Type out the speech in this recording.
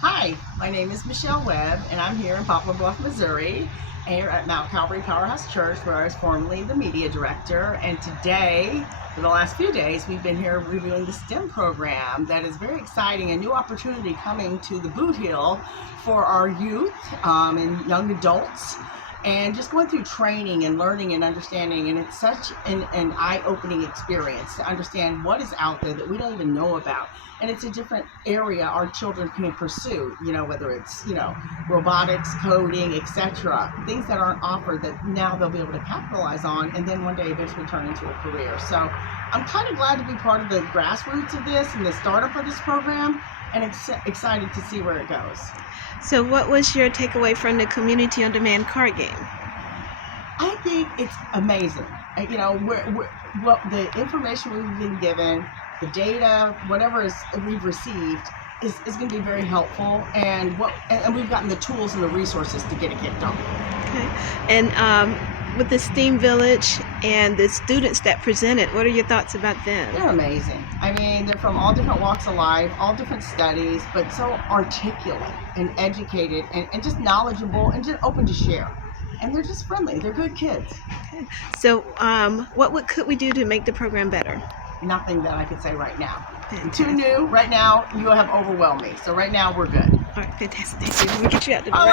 Hi, my name is Michelle Webb, and I'm here in Poplar Bluff, Missouri, here at Calvary Powerhouse Church, where I was formerly the media director. And today, for the last few days, we've been here reviewing the STEAM program. That is very exciting, a new opportunity coming to the Boot Hill for our youth and young adults. And just going through training and learning and understanding, and it's such an eye-opening experience to understand what is out there that we don't even know about. And it's a different area our children can pursue, whether it's, robotics, coding, etc. Things that aren't offered that now they'll be able to capitalize on and then one day eventually turn into a career. So I'm kind of glad to be part of the grassroots of this and the startup of this program, and excited to see where it goes. So what was your takeaway from the Community on Demand card game? I think it's amazing. What the information we've been given, the data, whatever we've received is going to be very helpful, and we've gotten the tools and the resources to get it kicked off. Okay. And with the STEAM Village and the students that presented, what are your thoughts about them? They're amazing. I mean, they're from all different walks of life, all different studies, but so articulate and educated and just knowledgeable and just open to share. And they're just friendly. They're good kids. Okay. So what could we do to make the program better? Nothing that I could say right now. Fantastic. Too new. Right now, you have overwhelmed me. So right now, we're good. All right, fantastic. Let me get you out the All right.